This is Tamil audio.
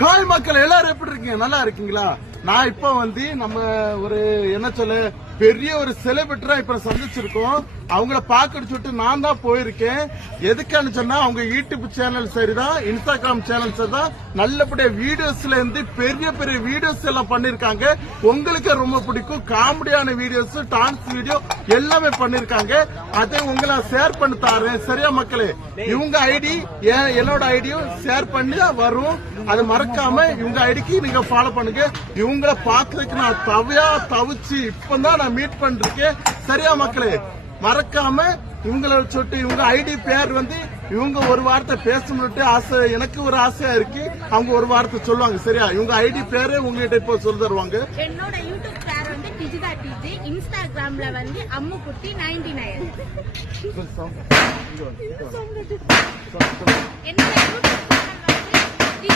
ஹாய் மக்கள், எல்லாரும் எப்படி இருக்கீங்க? நல்லா இருக்கீங்களா? நான் இப்ப நம்ம ஒரு என்ன சொல்ல பெரிய ஒரு செலிபிரிட்டரா இப்ப சந்திச்சிருக்கோம். அவங்கள பாக்கடிச்சு விட்டு நான் தான் போயிருக்கேன். எதுக்கான்னு சொன்னா அவங்க யூடியூப் சேனல் சரிதான், இன்ஸ்டாகிராம் சேனல் சரிதான், நல்லபடியா வீடியோஸ்ல இருந்து பெரிய பெரிய வீடியோஸ் எல்லாம் பண்ணிருக்காங்க. உங்களுக்கு ரொம்ப பிடிக்கும். காமெடியான வீடியோஸ், டான்ஸ் வீடியோ எல்லாமே பண்ணிருக்காங்க. அதை உங்களை ஷேர் பண்ணி தாரேன். சரியா மக்களே? இவங்க ஐடி என்னோட ஐடியும் ஷேர் பண்ணி வரும். அது மறக்காம இவங்க ஐடிக்கு நீங்க ஃபாலோ பண்ணுங்க. இவங்கள பாக்குறதுக்கு நான் தவிச்சு இப்பதான் நான் மீட் பண்ணிருக்கேன். சரியா மக்களே? மறக்காம இவங்கள சொல்லிட்டு இவங்க ஐடி பேர் இவங்க ஒரு வார்த்தை பேசணும்னு ஆசை, எனக்கு ஒரு ஆசையா இருக்கு. அவங்க ஒரு வார்த்தை சொல்லுவாங்க. சரியா? இவங்க ஐடி பேரு உங்ககிட்ட இப்போ சொல்லி தருவாங்க. என்னோட யூடியூப் பேர் டிஜிதா டிஜி, இன்ஸ்டாகிராம்ல அம்முக்குட்டி 99. என்னோட யூடியூப்